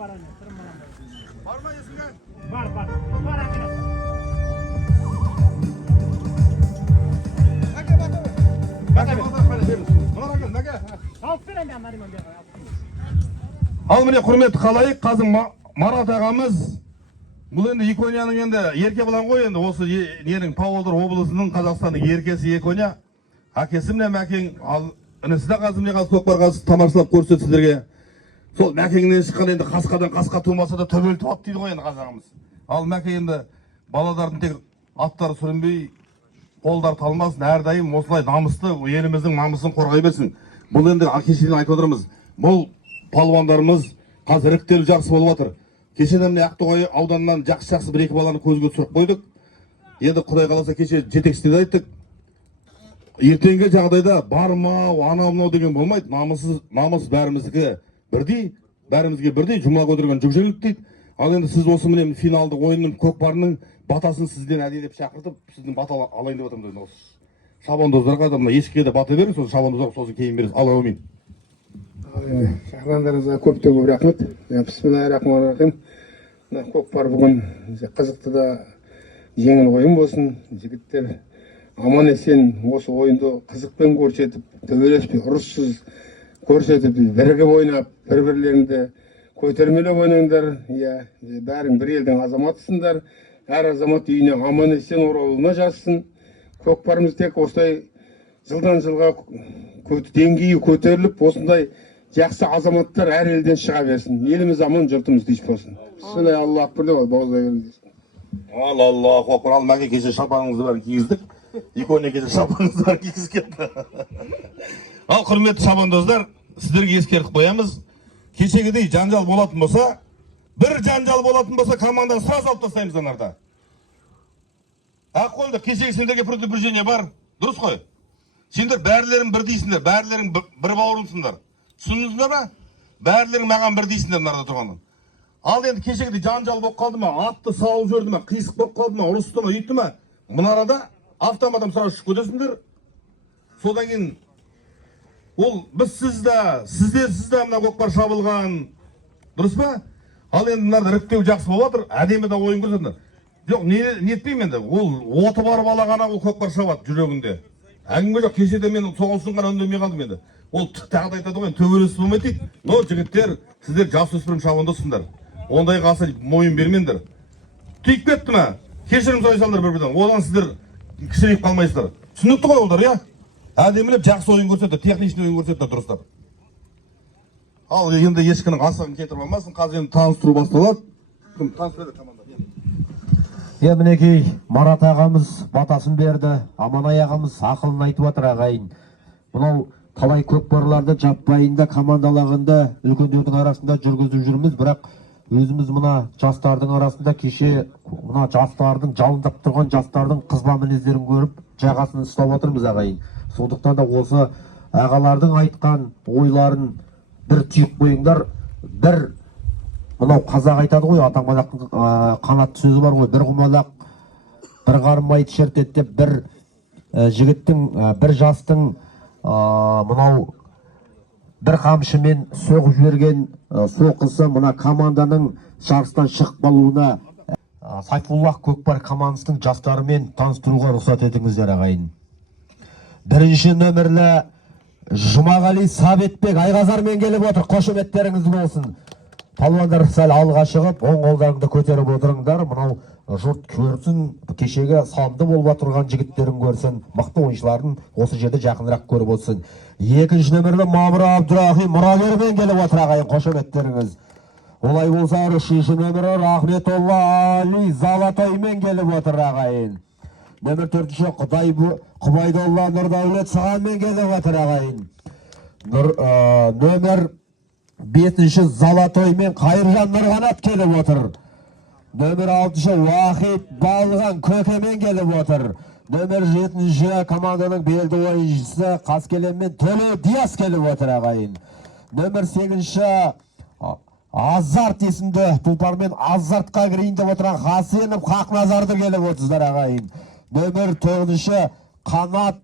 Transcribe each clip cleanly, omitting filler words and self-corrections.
Var mı есіңде? Бар әкеле. Алып бер енді Нариман беріп. Ал міне құрметті қалайық, қазір Марат ағамыз бұл енді Иконияның енді ерке балан ғой, енді осы ненің Павлодар облысының Қазақстанның еркесі Икония. Әкесі міне Мәкең, ал інісі де қазір міне қазір көкпар қазір тамашалап көрсетті сіздерге. Сол Мәкеңнен шыққан енді қасқадан қасқа тумаса да төбел туады дейді ғой енді қазағымыз. Ал Мәке енді балалардың тек аттары сүрінбей, қолдар талмасын, әрдайым осылай намысты, еліміздің намысын қорғай берсін. Бұл енді кешеден айтып отырмыз. Бұл палуандарымыз қазір іріктеліп жақсы болып жатыр. Кешеден міне Ақтоғай ауданынан жақсы бір екі баланы көзге түсіріп қойдық. Енді Құдай қаласа кеше жетекшісіне айттық. Ертеңгі жағдайда бармау, анау деген болмайды. Намыс бәрімізге бірдей, жұмыла көтерген жүкжеңдік дейді. Ал енді сіз осы міне финалды ойынның көкпарының батасын сізден әдейілеп шақыртып, сіздің бата алайын деп отырмыз. Осы шабандоздарға да мына ешкіге де бата беріңіз, сосын шабандоздарға сосын кейін беріңіз. Алла әумин. Шақырғандарыңызға көп рахмет. Бисмиллахир-рахманир-рахим. Көкпар бүгін қызықты да жеңіл ойын болсын. Жігіттер аман есен осы ойынды қызықпен көрсетіп, төбелеспей, ұрыссыз көрсетіп, бірігіп ойнап, бір-бірлеріңді көтермелеп ойнаңдар. Бәрің бір елдің азаматысыңдар. Әр азамат үйіне аман есен оралуына жазсын. Көкпарымыз тек осылай жылдан жылға деңгейі көтеріліп, осындай жақсы азаматтар әр елден шыға берсін. Еліміз аман, жұртымыз тыныш болсын. Солай Алла акбар деп бауыздай беріңіз. Аллаху акбар. Ал Мәке кеше шапаныңызды бәрін кигіздік. Икония кеше шапаныңызды бәрін кигізіп кетті. Ал құрметті шабандоздар, сіздерге ескертіп қоямыз. Кешегідей жанжал болатын болса, командадан сразу алып тастаймыз анарда. Ақ қойды, кешегі сендерге предупреждение бар. Дұрыс қой. Сендер бәрілерің бір дейсіңдер, бәрілерің бір бауырымсыңдар. Түсіндіңіздер ма? Бәрілерің маған бір дейсіңдер нарда тұрғанын. Ал енді кешегідей жанжал болып қалды ма, атты сауып жіберді ма, қисық болып қалды ма, ұрысты ма, үйтті ма, мына арада автоматтан сразу шығып кетесіңдер. Содан кейін ол біз сізде мына көкпар шабылған. Дұрыс па? Ал енді мынада іріктеу жақсы болып жатыр, әдемі де ойын көрсетіңдер. Жоқ, не етпеймін енді. Ол оты бар бала ғана ол көкпар шабады жүрегінде. Әңгіме жоқ, кешеде мен соғылсын ғана үндемей қалдым енді. Ол тағы да айтады ғой, төбелес болмайды дейді. Но жігіттер, сіздер жасөспірім шабандоссыңдар. Ондай қасы мойын бермеңдер. Тиіп кетті ме? Кешірім сұрай салыңдар бір-бірден. Одан сіздер кішірейіп қалмайсыздар. Түсінікті ғой олар, иә? Әдемілеп жақсы ойын көрсетті, техничный ойын көрсетті дұрыстап. Ал енді ешкінің асығын кетіріп алмасын, қазір енді таныстыру басталады. Кім таныстырады команда? Мінекей Марат ағамыз батасын берді, Аманай ағамыз ақылын айтып жатыр ағайын. Мынау талай көкпарларды жаппайында командалағында үлкендердің арасында жүргізіп жүрміз, бірақ өзіміз мына жастардың арасында кеше мына жастардың жалындап тұрған жастардың қызба мінездерін көріп жағасын ұстап отырмыз ағайын. Сондықтан да осы ағалардың айтқан ойларын бір түйіп қойыңдар. Бір мынау қазақ айтады ғой, атамадақтың қанатты сөзі бар ғой, бір құмалақ бір қарымайды шертеді деп, бір жігіттің, бір жастың мынау бір қамшымен соғып жіберген соққысы мына команданың жарыстан шығып қалуына Сайфуллах көкпар командасының жастарымен таныстыруға рұқсат етіңіздер ағайын. Бірінші нөмірлі Жұмағали Сабетбек Айғазармен келіп отыр, қошеметтеріңіз болсын. Палуандар сәл алға шығып, оң қолдарыңды көтеріп отырыңдар. Мынау жұрт көрсін, кешегі салымды болып отырған жігіттерін көрсін, мықты ойыншыларын осы жерде жақынырақ көріп отырсын. Екінші нөмірлі Мамыр Абдурахим мұрагермен келіп отыр ағайын, қошеметтеріңіз. Олай болса, үшінші нөмірі Рахметолла Али Залатоймен келіп отыр ағайын. Нөмір 4-ші Құбайдолла Нұрдәулет Сағанмен келіп отыр ағайын. Нөмір 5-ші Залатоймен Қайыржан Нұрғанат келіп отыр. Нөмір 6-ші Уахид Балған Көкемен келіп отыр. Нөмір 7-ші команданың белді ойыншысы Қаскелеммен Төле Диас келіп отыр ағайын. Нөмір 8-ші Азарт есімді тұлпармен Азартқа кірейін деп отырған Хасенов Хақназарды келіп отырсыздар ағайын. Нөмір 9-ші Қанат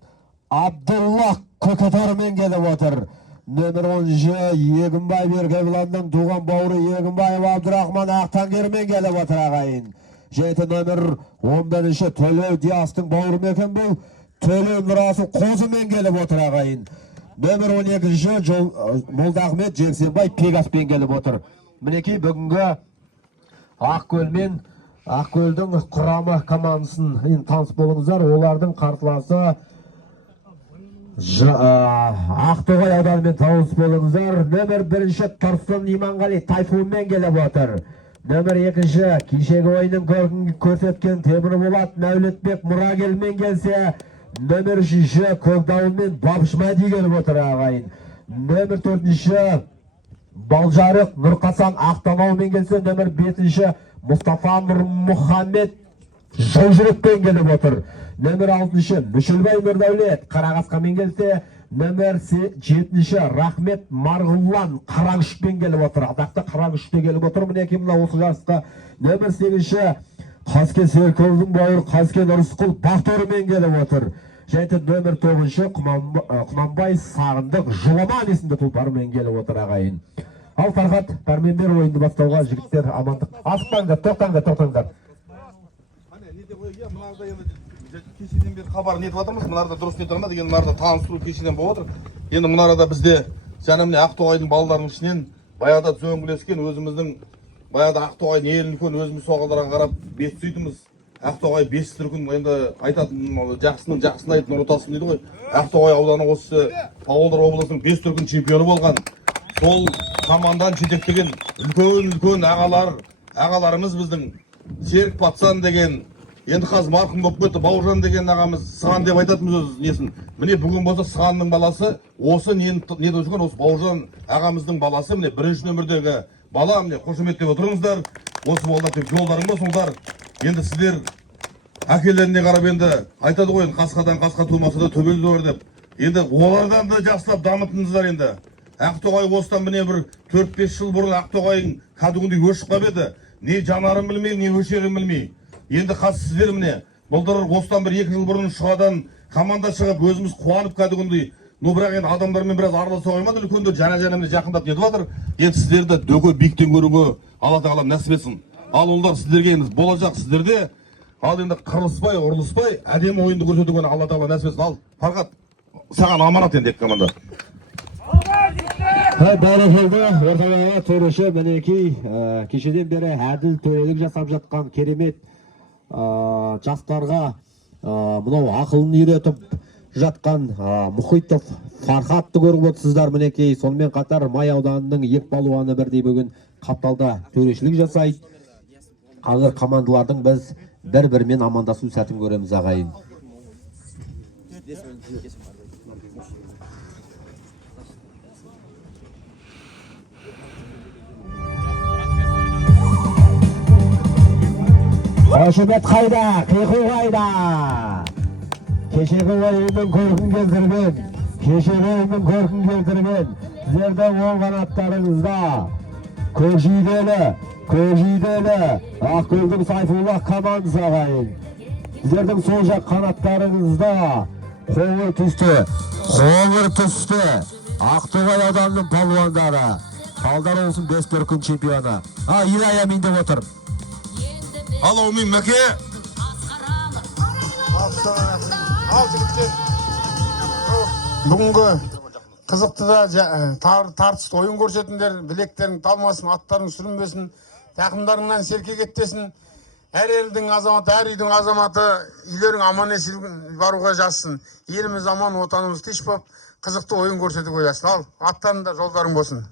Абдуллах Көкетарымен келіп отыр. Nömer 10-шы Егінбай Беркебұланның туған бауыры Егінбаев Абдырахман Ақтангермен келіп отыр ағайын. Жеті нөмір 11-шы Төлеу Диастың бауыры мекен бұл. Төлеу Нұрасы Қозымен келіп отыр ағайын. Нөмір 12-шы Молдахмет Жексенбай Пегаспен келіп отыр. Мінекей бүгінгі Ақкөлмен Ақкөлдің құрамы командасын таныс болыңыздар. Олардың қарсыласы Ақтоғай ауданымен таныс болыңыздар. Нөмір 1-ші Тұрсын Иманғали Тайфунмен келіп отыр. Нөмір 2-ші кешегі ойынның көрсеткен Темірболат Мәулетбек Мұрагелмен келсе, нөмір 3-ші Көкдауылмен Бабышмади келіп отыр ағайын. Нөмір 4-ші Балжарық Нұрқасан Ақтамаумен келсе, нөмір 5-ші Мұстафа Нұрмұхаммед Жолжүрекпен келіп отыр. Нөмір 6-ші Мүшілбай Нұрдәулет Қарағасқамен келсе, нөмір 7-ші Рахмет Марғұллан Қарағышпен келіп отыр. Адақты Қарағышпен келіп отыр. Мінекей мына осы жарысқа нөмір 8-ші Қаске Серкөлдің бауыр Қаске Нұрысқұл Бақторымен келіп отыр. Және нөмір 9-ші Құнанбай Сағындық Жоламан есімді тұлпарымен келіп отыр ағайын. Ал Фархат, пәрменбер ойынды бастауға жігіттер амандық. Асықпаңдар, тоқтаңдар. Кешеден бері хабар нетіп жатырмыз, мынарда дұрыс нетіп жатыр, енді мынарда таныстыру кешеден болып отыр. Енді мынарада бізде жаңа міне Ақтоғайдың балаларының ішінен баяғыда зөңгілескен өзіміздің баяғыда Ақтоғайдың елін үлкен өзіміз соғылдарға қарап бет сөйтіміз. Ақтоғай 5 түркін енді айтатын жақсының жақсысын айтып нұр отасын дейді ғой. Ақтоғай ауданы осы Павлодар облысының 5 түркін чемпионы болған. Сол командан жетектеген үлкен ағаларымыз біздің Серік Патсан деген, енді қазір марқұм болып кетті, Бауыржан деген ағамыз Сыған деп айтатынбыз өз несін. Міне бүгін болса Сығанның баласы, осы нетіп жүрген осы Бауыржан ағамыздың баласы, міне 1-ші нөмірдегі бала, міне қошеметтеп отырыңыздар. Осы балдар тек жолдарың болсыңдар. Енді сіздер әкелеріне қарап енді айтады ғой, қасқадан қасқа тумаса да төбел зор деп. Енді олардан да жақсылап дамытыңыздар енді. Ақтоғай осыдан міне бір 4-5 жыл бұрын Ақтоғайың кәдімгідей өшіп қалып еді. Не жанарын білмей, не өшерін білмей. Енді қазір сіздер міне бұлдар осыдан бір 2 жыл бұрын шығадан команда шығып өзіміз қуанып кәдімгідей. Ну бірақ енді адамдармен біраз араласа қоймады, үлкендер жана міне жақындап нетіп жатыр. Енді сіздерді дөке биіктен көруге Алла тағала нәсіп етсін. Ал олар сіздерге енді болашақ сіздерде. Ал енді қырылыспай, ұрылыспай, әдемі ойынды көрсетуге Алла тағала нәсіп етсін. Ал Фархат, саған аманат енді екі команда. Бәрекелді, орталығы төреші мінекей кешеден бері әділ төрелік жасап жатқан керемет жастарға мынау ақылын үйретіп жатқан Мұхитов Фархатты көріп отырсыздар мінекей. Сонымен қатар Май ауданының екі балуаны бірдей бүгін Қапталда төрешілік жасайды. Қазір командалардың біз бір-бірімен амандасу сәтін көреміз ағайын. Қошемет қайда, қиқу қайда? Кешегі ойынның көркін келтірген, сіздерді оң қанаттарыңызда көкжиделі Ақкөлдің Сайфуллах командасы ағайын. Сіздердің сол жақ қанаттарыңызда қоңыр түсті Ақтоғай ауданының палуандары. Қалдар олсын 5 дүркін чемпионы. Илай Амин деп отыр. Ал Аумин Мәке. Ал жігіттер, бүгінгі қызықты да тартысты ойын көрсетіңдер, білектерің талмасын, аттарың сүрінбесін, тақымдарыңнан серке кеттесін. Әр елдің азаматы, әр үйдің азаматы үйлерің аман есен баруға жазсын. Еліміз аман, отанымыз тыныш болып, қызықты ойын көрсетуге жазсын. Ал аттарың да жолдарың болсын.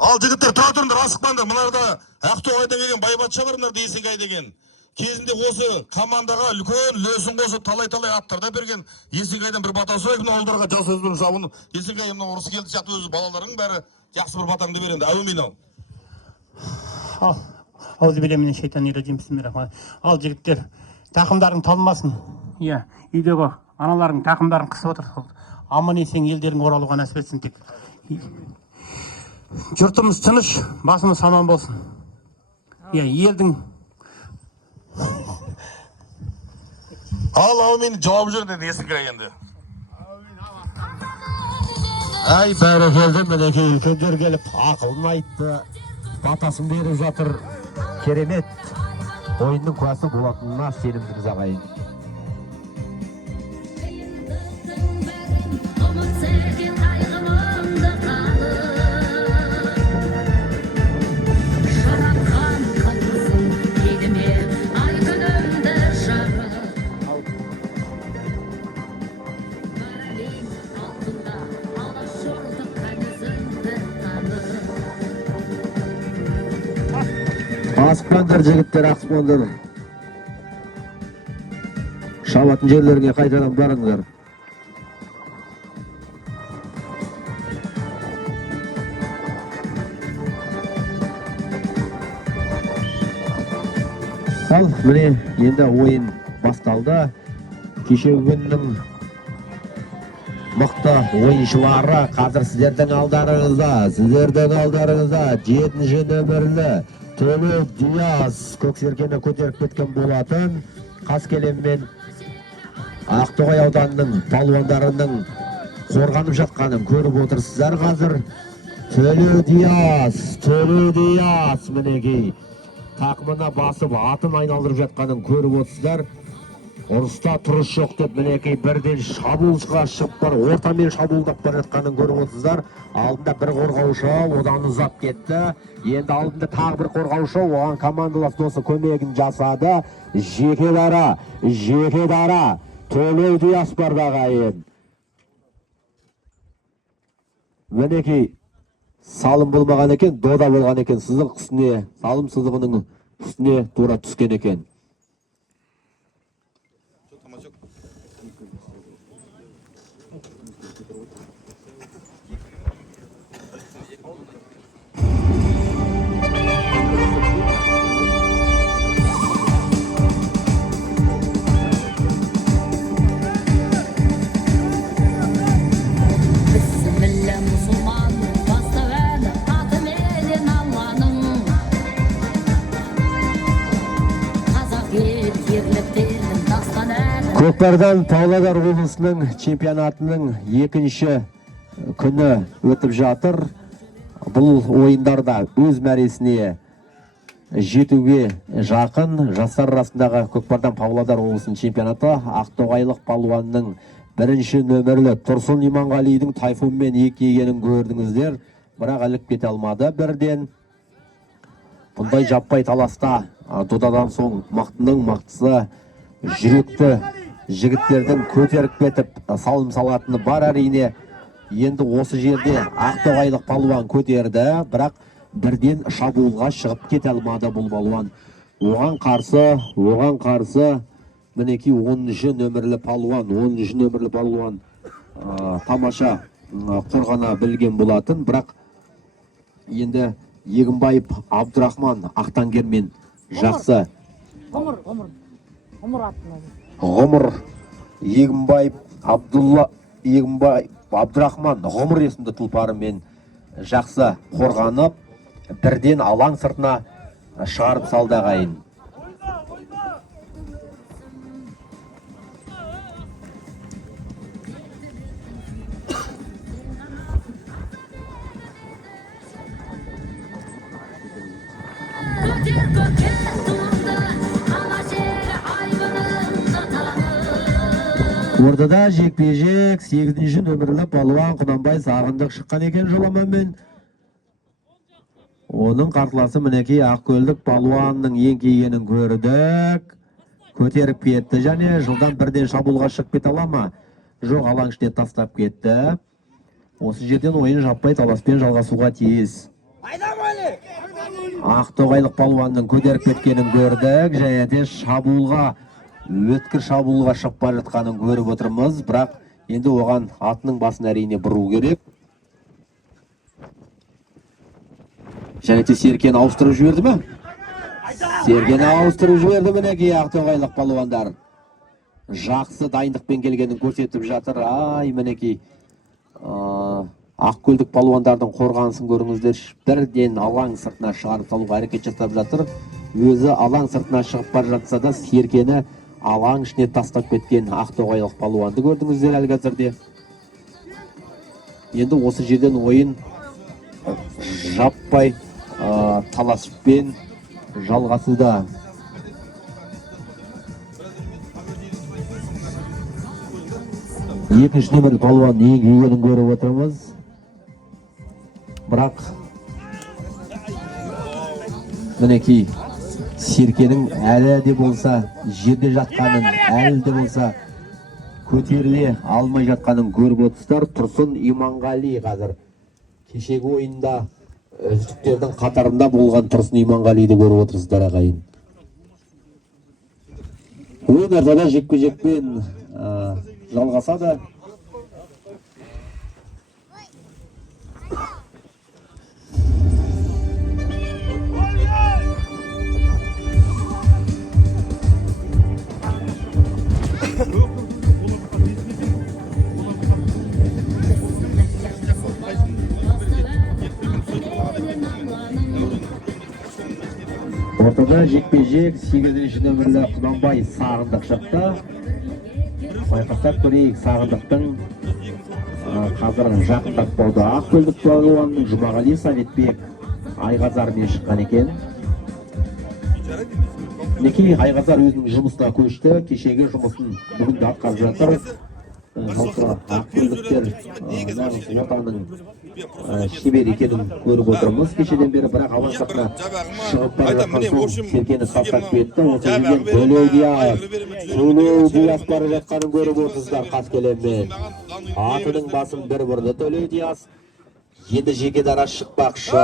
Ал жігіттер, тұра тұрыңдар, асықпаңдар. Мынарда Ақтоғайдан келген Байбатша бар, мынарда Есенғай деген. Кезінде осы командаға үлкен үлесін қосып талай аттарда берген Есенғайдан бір бата сұрайық. Мына ауылдарға жасөспірім шабын. Есенғай мына ұрысы келді сияқты өзі балаларың бәрі жақсы бір батаңды беренді. Әумин ал. Ауыз беремін шайтан ережем бисмиллахи. Ал жігіттер, тақымдарың талмасын. Иә, үйдегі аналарың тақымдарын қысып отыр. Аман есен елдерің оралуға нәсіп етсін тек. Жұртымыз тыныш, басымыз аман болсын. Иә, елдің Ал Аумин жауап жүр деді Есенғай енді. Ай, бәрекелді, мінекей үлкендер келіп ақылын айтты, батасын беріп жатыр. Керемет. Ойынның куәсі болатынына сенімдіміз ағайын. Аспандар жігіттер, аспандар. Шабатын жерлерге қайтадан барыңдар. Ал, міне, енді ойын басталды. Кешегі күннің мықты ойыншылары қазір сіздердің алдарыңызда 7-ші нөмірлі Төле Диас көксеркені көтеріп кеткен болатын. Қаскелем мен Ақтоғай ауданының палуандарының қорғанып жатқанын көріп отырсыздар қазір. Төле Диас мінекей тақымына басып атын айналдырып жатқанын көріп отырсыздар. Ұрыста тұрыс жоқ деп мінекей бірден шабуылшыға шығып бар, ортамен шабуылдап бара жатқанын көріп отырсыздар. Алдында бір қорғаушы, одан ұзап кетті. Енді алдында тағы бір қорғаушы, оған командалас досы көмегін жасады. Жеке дара, Төле Диас бар ағайын. Мінекей салым болмаған екен, дода болған екен. Сызық үстіне, салым сызығының үстіне тура түскен екен. Көкпардан Павлодар облысының чемпионатының екінші күні өтіп жатыр. Бұл ойындарда өз мәресіне жетуге жақын жастар арасындағы көкпардан Павлодар облысының чемпионаты Ақтоғайлық палуанның бірінші нөмірлі Тұрсын Иманғалидің тайфунмен екегенін көрдіңіздер, бірақ іліп кете алмады бірден. Бұндай жаппай таласта додадан соң мақтының мақтысы жүректі жігіттердің көтеріп кетіп салым салатыны бар әрине. Енді осы жерде Ақтоғайлық палуан көтерді, бірақ бірден шабуылға шығып кете алмады бұл палуан. Оған қарсы мінекей 10-ші нөмірлі палуан тамаша қорғана білген болатын, бірақ енді Егінбаев Абдурахман Ақтангермен жақсы. Ғұмыр Егінбаев Абдурахман Ғұмыр есімді тұлпарымен жақсы қорғанып, бірден алаң сыртына шығарып салды ағайын. Ортада жекпе-жек 8-ші нөмірлі палуан Құнанбай Сағындық шыққан екен жоламамен. Оның қарсыласы мінекей Ақкөлдік палуанның еңкейгенін көрдік. Көтеріп кетті және жылдан бірден шабуылға шығып кете ала ма? Жоқ, алаң ішіне тастап кетті. Осы жерден ойын жаппай таласпен жалғасуға тиіс. Ақтоғайлық палуанның көтеріп кеткенін көрдік және де өткір шабуылға шығып бара жатқанын көріп отырмыз, бірақ енді оған атының басын әрине бұру керек. Және де серкені ауыстырып жіберді ме? Серкені ауыстырып жіберді мінекей Ақтоғайлық палуандар. Жақсы дайындықпен келгенін көрсетіп жатыр. Ай, мінекей Ақкөлдік палуандардың қорғанысын көріңіздер. Бірден алаң сыртына шығарып салуға әрекет жасап жатыр. Өзі алаң сыртына шығып бара жатса да серкені алаң ішіне тастап кеткен Ақтоғайлық палуанды көрдіңіздер әлі қазірде. Енді осы жерден ойын жаппай таласпен жалғасуда. Екінші нөмір палуан ең егенін көріп отырмыз. Бірақ мінекей Серкенің әлі де болса жерде жатқанын, әлі де болса көтеріле алмай жатқанын көріп отырсыздар. Тұрсын Иманғали қазір кешегі ойында үздіктердің қатарында болған Тұрсын Иманғалиді көріп отырсыздар ағайын. Ойын ортада жекпе-жекпен жалғасады. Ортада жекпе-жек 8-ші нөмірлі Құнанбай Сағындық шықты. Байқасақ көрейік, Сағындықтың қазір жақындап болды. Ақкөлдік палуанның Жұмағали Советбек Айғазармен шыққан екен. Мінекей Айғазар өзінің жұмысына көшті. Кешегі жұмысын бүгінде атқарып жатыр. Жалпы ақкөлдіктер отаның шебер екенін көріп отырмыз. Кешеден бері бірақ алаң сыртына шығып бара жатқан соң Серкені тастап кетті. Осы жерден Төлеу Диас бара жатқанын көріп отырсыздар қаскелеммен. Атының басын бір бұрды Төлеу Диас. Енді жеке дара шықпақшы.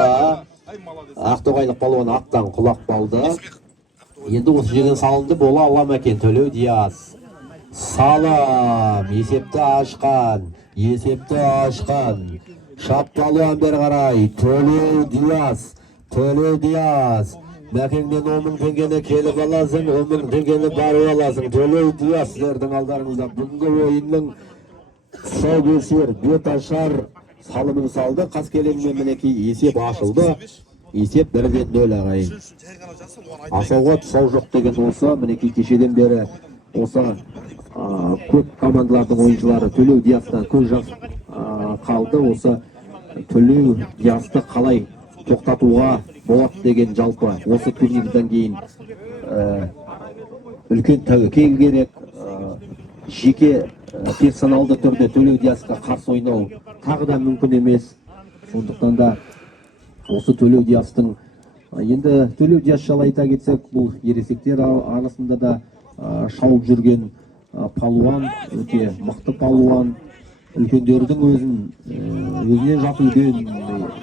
Ақтоғайлық палуан аттан құлақ қалды. Енді осы жерден салынды бола ала ма екен Төлеу Диас. Салам, есепті ашқан. Шаппалуан бер қарай, Төлеу Диас. Мәкеңнен 10 мың теңгені келіп аласың, 10 мың теңгені барып аласың. Төлеу Диас сіздердің алдарыңызда бүгінгі ойынның тұсаукесер бет ашар салымын салды. Қаскелеңмен мінекей есеп ашылды. Есеп 1-0 ағайын. Асауға тұсау жоқ деген осы, мінекей кешеден бері осы көп командалардың ойыншылары Төлеу Диастан көз жас қалды. Осы Төлеу Диасты қалай тоқтатуға болады деген жалпы осы турнирден кейін үлкен тәуекел керек. Жеке персоналды түрде Төлеу Диасқа қарсы ойнау тағы да мүмкін емес. Сондықтан да осы Төлеу Диастың енді Төлеу Диас жайлы айта кетсек, бұл ересектер арасында да шауып жүрген палуан, өте мықты палуан. Үлкендердің өзіне жат үлкен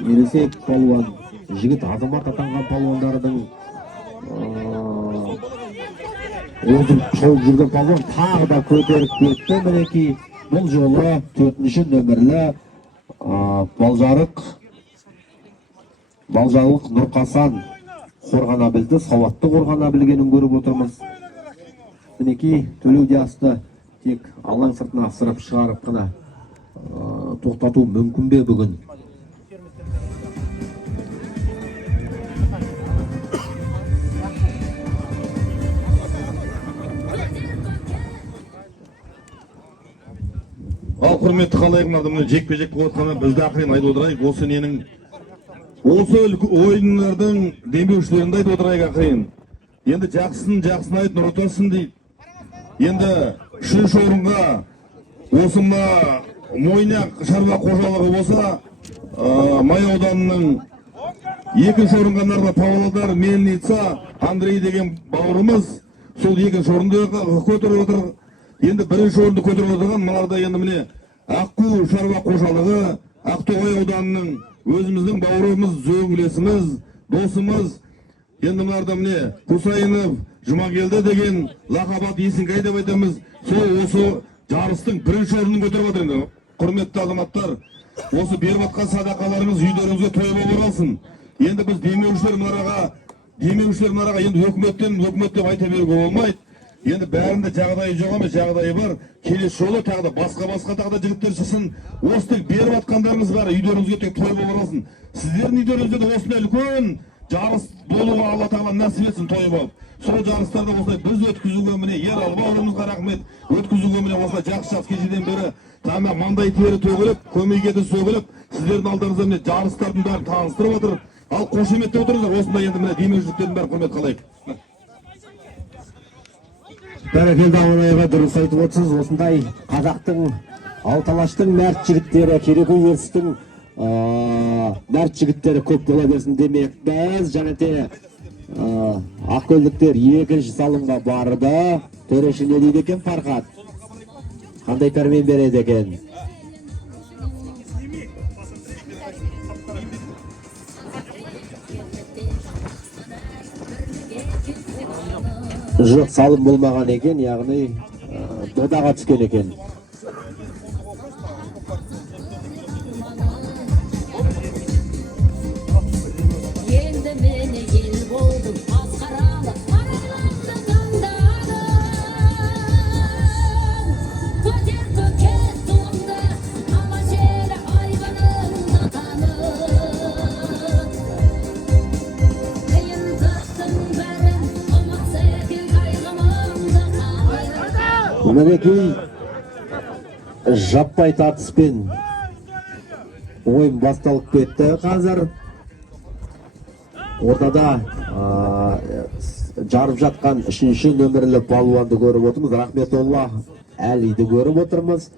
ересек палуан, жігіт азамат атанған палуандардың шауып жүрген палуан тағы да көтеріп кетті. Мінекей бұл жолы 4-ші нөмірлі Балжалық Нұрқасан қорғана білді, сауатты қорғана білгенін көріп отырмыз. Мінекей Төлеу Диасты тек алаң сыртына асырып шығарып қана тоқтату мүмкін бе бүгін? Ал құрметті қалайығымды міне жекпе-жек болып отқаны бізді ақырын айтып отырайық. Осы ненің осы ойындардың демеушілерінде айтып отырайық ақырын. Енді жақсын айт, нұр отасын дейді. Енді 3-ші орынға осы мына Мойнақ шаруа қожалығы болса, Май ауданының 2-ші орынға нарда Павлодар Мельница Андрей деген бауырымыз сол 2-ші орынды көтеріп отыр. Енді 1-ші орынды көтеріп отырған мыналарда енді міне Аққу шаруа қожалығы, Ақтоғай ауданының өзіміздің бауырымыз, зөңгілесіміз, досымыз. Енді мыналарда міне Құсайынов Жұмагелді деген лақап ат Есенғай деп айтамыз. Сол осы жарыстың 1-ші орнын көтеріп отыр. Енді құрметті азаматтар, осы беріп атқан садақаларыңыз үйлеріңізге той болып оралсын. Енді біз демеушілер мұнараға енді өкімет деп айта беруге болмайды. Енді бәрінде жағдайы жоқ емес, жағдайы бар. Келесі жолы тағы да басқа тағы да жігіттер шықсын. Осы тек беріп атқандарыңыз бар, үйлеріңізге тек той болып оралсын. Сіздердің үйлеріңізде де осындай үлкен жарыс болуға Алла тағала нәсіп етсін тойып алып. Сол жарыстарда осылай біз өткізуге міне Ералы бауырымызға рахмет. Өткізуге міне осылай жақсы кешеден бері таңда маңдай тері төгіліп, көмейгеді сөгіліп, сіздердің алдарыңызда міне жарыстардың бәрін таныстырып отыр. Ал қошеметтеп отырыңыздар, осындай енді міне демеушіліктердің бәрін құрмет қалайық. Бәрекелді Аманайға дұрыс айтып отырсыз. Осындай қазақтың алталаштың мәрт жігіттері, кереку ертістің мәрт жігіттері көп бола берсін демекпіз. Және де ақкөлдіктер екінші салымға барды. Төреші не дейді екен Фархат? Қандай пәрмен береді екен? Жоқ, салым болмаған екен, яғни додаға түскен екен. Енді мені ел болдым, масқаралы, аралымды таңдадым. Көтер көкет туымды, ала жері айбынымды танып. Қиындықтың бәрін ұмытса екен қайғымды қанып. Мінекей жаппай тартыспен ойын басталып кетті. Қазір ортада жарып жатқан үшінші нөмірлі палуанды көріп отырмыз. Рахметолла Әлиді көріп отырмыз.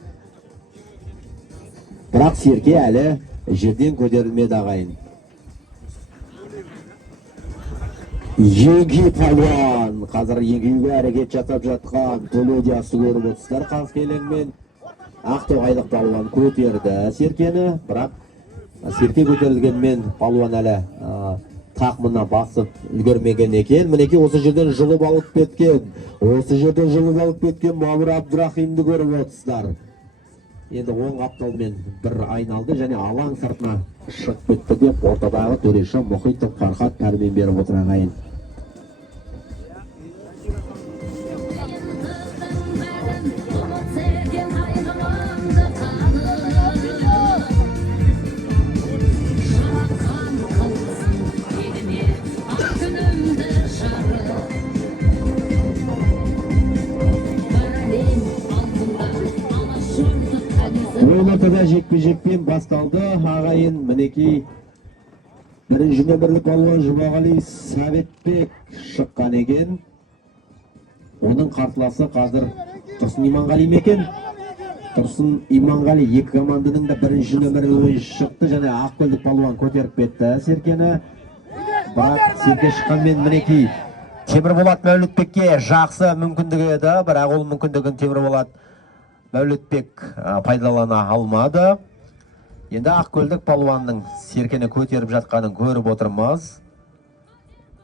Бірақ Серке әлі жерден көтерілмеді ағайын. Еңкей палуан, қазір еңкейге әрекет жасап жатқан Төледиясты көріп отырсыздар. Қаскелеңмен Ақтоғайлық палуан көтерді Серкені, бірақ Серке көтерілгенмен палуан әлі тақымына басып үлгермеген екен. Мінекей осы жерден жылып алып кеткен. Мамыр Абдрахимді көріп отырсыздар. Енді оң қапталмен бір айналды және алаң сыртына шығып кетті деп ортадағы төреші Мұхитов Фархат пәрмен беріп отыр ағайын. Ортада жекпе-жекпен басталды ағайын. Мінекей бірінші нөмірлі палуан Жұмағали Сәбетбек шыққан екен. Оның қарсыласы қазір Тұрсын Иманғали екен. Тұрсын Иманғали екі команданың да бірінші нөмірлі ойыншы шықты және ақкөлдік палуан көтеріп кетті Серкені. Бірақ Серке шыққанмен мінекей Темірболат Мәулетбекке жақсы мүмкіндігі еді, бірақ ол мүмкіндігін Темірболат Мәулетбек пайдалана алмады. Енді ақкөлдік палуанның Серкені көтеріп жатқанын көріп отырмыз.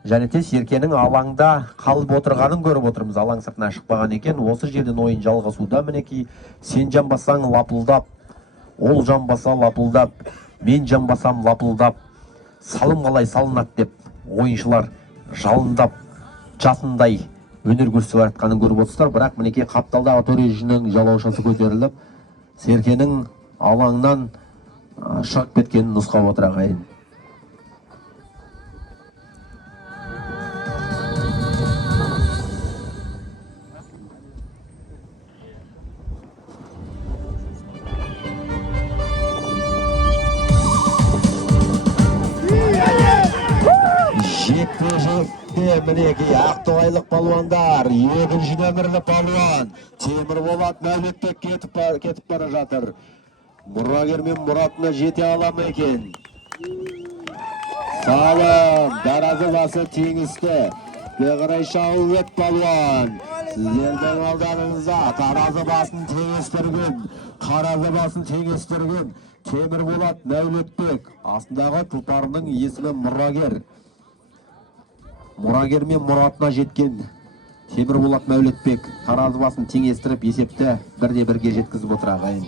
Және де Серкенің алаңда қалып отырғанын көріп отырмыз. Алаң сыртына шықпаған екен. Осы жерден ойын жалғасуда. Мінекей сен жамбасаң лапылдап, ол жамбаса лапылдап, мен жамбасам лапылдап, салым қалай салынады деп ойыншылар жалындап жасындай өнер көрсетіп жатқанын көріп отырсыздар. Бірақ мінекей қапталдағы төрешінің жалаушасы көтеріліп, Серкенің алаңнан шығып кеткенін нұсқап отыр ағайын. Мінекей Ақтоғайлық палуандар, екінші нөмірлі палуан Темірболат Мәулетбек кетіп бара жатыр. Мұрагер мен мұратына жете алам екен. Салым, таразы басы теңісті. Беғырай Шаует палуан, сіздердің алдарыңызда таразы басын теңестірген, қаразы басын теңестірген Темірболат Мәулетбек. Астындағы тұлпарының есімі Мұрагер. Мұрагер мен мұратына жеткен Темірболат Мәулетбек таразы басын теңестіріп есепті 1-1-ге жеткізіп отыр ағайын.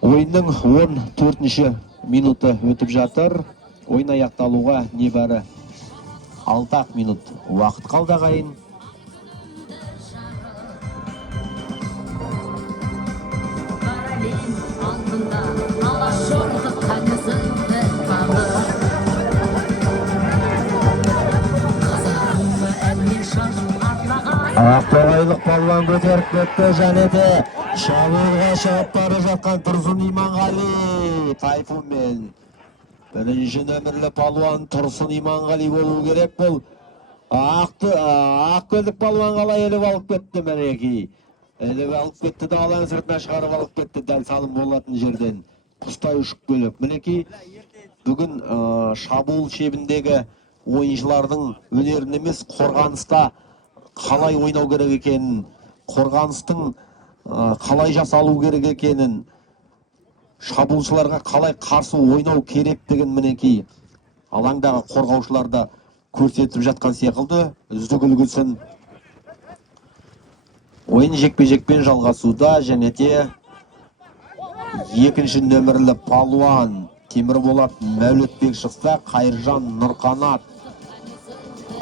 Ойынның 14-ші минуты өтіп жатыр. Ойын аяқталуға небәрі 6 минут уақыт қалды ағайын. ақтоғайлық палуан көтеріп кетті және де шабуылға шығып бара жатқан Тұрсын Иманғали Тайфунмен. Бірінші нөмірлі палуан Тұрсын Иманғали болу керек. Бұл Ақкөлдік палуан қалай еліп алып кетті мінекей. Еліп алып кетті де алаң сыртына шығарып алып кетті дәл салым болатын жерден. Құстай ұшып келіп. Мінекей бүгін шабуыл шебіндегі ойыншылардың өнерін емес, қорғаныста қалай ойнау керек екенін, қорғаныстың қалай жасалу керек екенін, шабуылшыларға қалай қарсы ойнау керектігін мінекей алаңдағы қорғаушыларда көрсетіп жатқан секілді. Үздік үлгісін ойын жекпе-жекпен жалғасуда және де екінші нөмірлі палуан Темірболат Мәулетбек шықса, Қайыржан Нұрқанат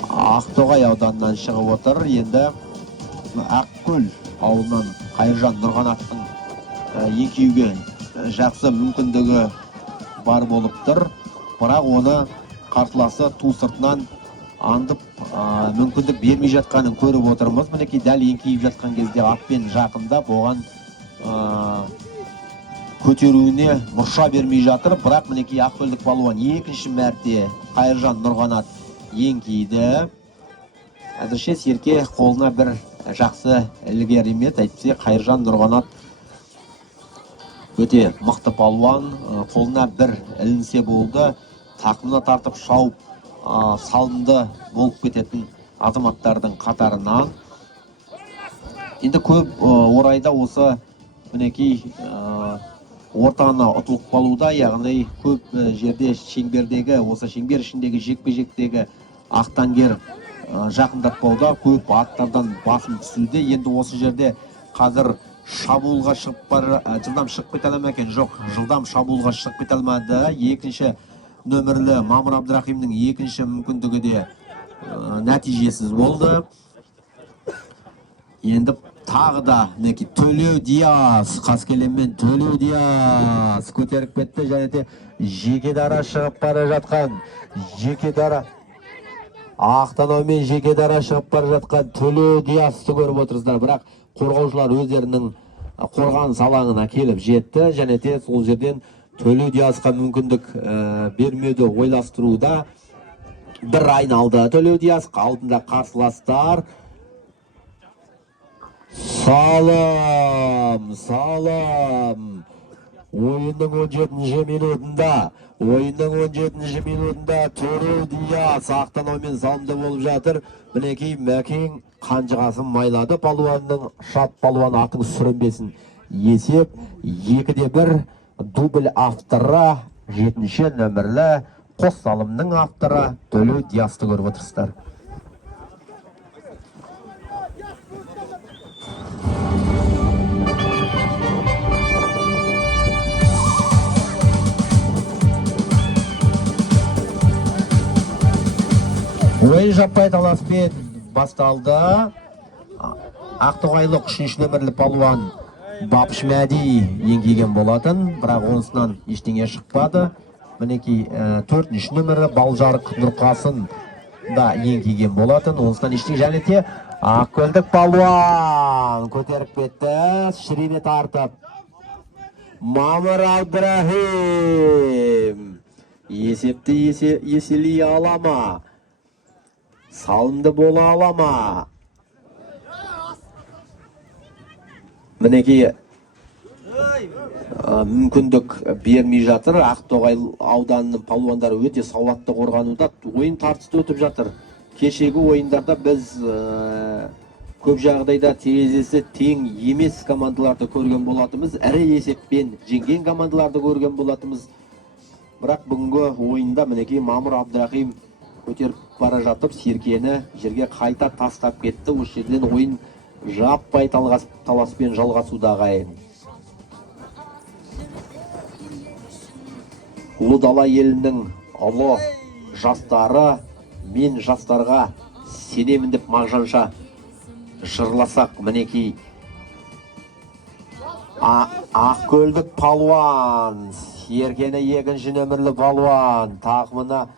Ақтоғай ауданынан шығып отыр. Енді Ақкөл ауылынан Қайыржан Нұрқанаттың екеуге жақсы мүмкіндігі бар болып тұр. Бірақ оны қарсыласы ту сыртынан аңдып мүмкіндік бермей жатқанын көріп отырмыз. Мінекей дәл еңкейіп жатқан кезде атпен жақындап оған көтеруіне мұрша бермей жатыр. Бірақ мінекей Ақкөлдік палуан екінші мәрте Қайыржан Нұрғанат еңкейді. Әзірше Серке қолына бір жақсы ілгерімет, әйтпесе Қайыржан Нұрғанат өте мықты палуан, қолына бір ілінсе болды, тақымына тартып шауып салынды болып кететін азаматтардың қатарынан. Енді көп орайда осы мінекей ортаны ұтылып қалуда, яғни көп жерде шеңбердегі, осы шеңбер ішіндегі жекпе-жектегі ақтангер жақындатпауда көп аттардан басым түсуде. Енді осы жерде қазір шабуылға шығып бара, жылдам шығып кете ала ма екен? Жоқ, жылдам шабуылға шығып кете алмады. Екінші нөмірлі Мамыр Абдрахимнің екінші мүмкіндігі де нәтижесіз болды. Енді тағы да Төлеу Диас, Қаскелеммен Төлеу Диас көтеріп кетті және де Жекедара шығып бара жатқан, Жекедара Ақтанаумен Жекедара шығып бара жатқан Төлеу Диасты көріп отырсыздар. Бірақ қорғаушылар өздерінің қорғаныс алаңына келіп жетті және де сол жерден Төлеу Диасқа мүмкіндік бермеуді ойластыруда. Бір айналды Төлеу Диас, алдында қарсыластар. Салым! Ойынның 17-ші минутында Төлеу Диас Ақтанаумен салымды болып жатыр. Мінекей Мәкең қанжығасын майлады. Палуанның шат палуан атын сүрінбесін. Есеп 2-1. Дубль авторы 7-ші нөмірлі қос салымның авторы Төлеу Диасты көріп отырсыздар. Ойын жаппай таласпен басталды. Ақтоғайлық 3-ші нөмірлі палуан Бапыш Мәди еңкейген болатын, бірақ онысынан ештеңе шықпады. Мінекей 4-ші нөмірі Балжарық Нұрқасын да еңкейген болатын, онысынан ештеңе. Және де Ақкөлдік палуан көтеріп кетті, шірене тартып. Мамыр Абдрахим есепті еселей алама, салымды бола алама. Мінекей мүмкіндік бермей жатыр. Ақтоғай ауданының палуандары өте сауатты қорғануда. Ойын тартысты өтіп жатыр. Кешегі ойындарда біз көп жағдайда терезесі тең емес командаларды көрген болатымыз. Әрі есеппен жеңген командаларды көрген болатымыз. Бірақ бүгінгі ойында мінекей Мамыр Абдрахим көтеріп бара жатып, Серкені жерге қайта тастап кетті. Осы жерден ойын жаппай таласпен жалғасудағы ағайын. Ұлы дала елінің ұлы жастары, мен жастарға сенемін деп мағжанша жырласақ, мінекей Ақкөлдік палуан, Серкені 2-ші нөмірлі палуан тақымына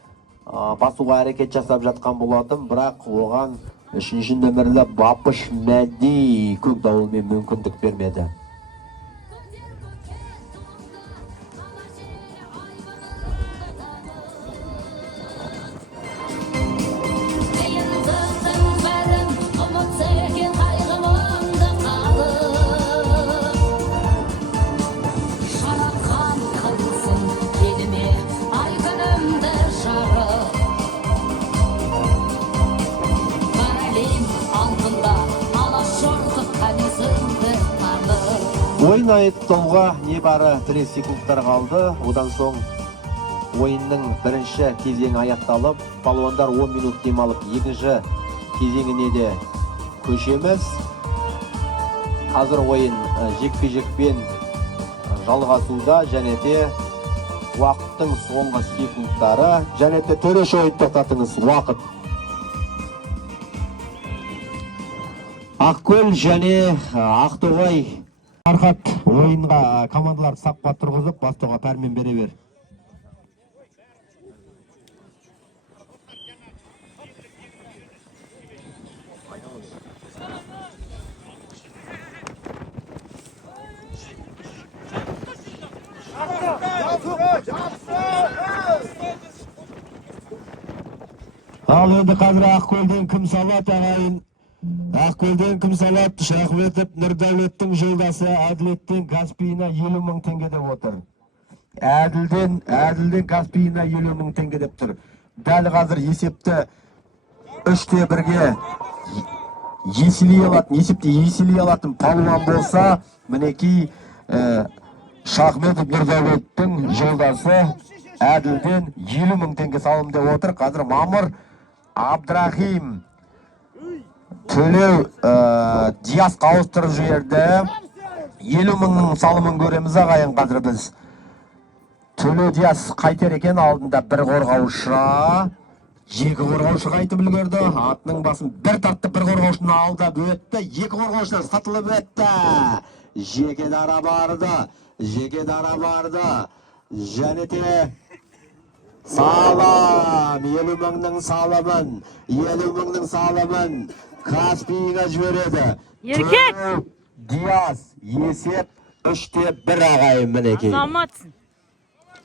басуға әрекет жасап жатқан болатын, бірақ оған Үшінші нөмірлі Бапыш Мәди көк дауылмен мүмкіндік бермеді. Қиындықтың бәрін ұмытса екен қайғымды қалып. Жаратқан қылсын еліме ай күнімді жарып. Бар әлем алдында алашорды қанезімді танып. Ойын аяқтауға небары 3 секундтар қалды. Одан соң ойынның бірінші кезеңі аяқталып, палуандар 10 минут демалып, екінші кезеңіне де көшеміз. Қазір ойын жекпе-жекпен жалғасуда және де уақыттың соңғы секундтары және де төреш ойын тоқтатыңыз, уақыт. Ақкөл және Ақтоғай Арқат ойынға командаларды сапқа тұрғызып, бастауға пәрмен бере бер. Ал енді қазір Ақкөлден кім салады ағайын? Ақкөлден кім салады? Шахметов Нұрдәулеттің жолдасы Әділеттен Каспийна 50 мың теңге деп отыр. Әділден Каспийна 50 мың теңге деп тұр. Дәл қазір есепті 3-1-ге еселей алатын палуан болса, мінекей Шахметов Нұрдәулеттің жолдасы Әділден 50 мың теңге салым деп отыр. Қазір Мамыр Абдрахим Төлеу Диасқа ауыстырып жіберді. 50 мыңның салымын көреміз ағайын. Қазір біз Төлеу Диас қайтер екен, алдында бір қорғаушы, екі қорғаушы қайтып үлгерді. Атының басын бір тартты, бір қорғаушыны алдап өтті, екі қорғаушыдан сатылып өтті. Жеке дара барды. Және де салам, 50 мыңның салымын Каспийға жібереді. Еркек! Диас, есеп 3-1 ағайын мінекей. Азаматсың.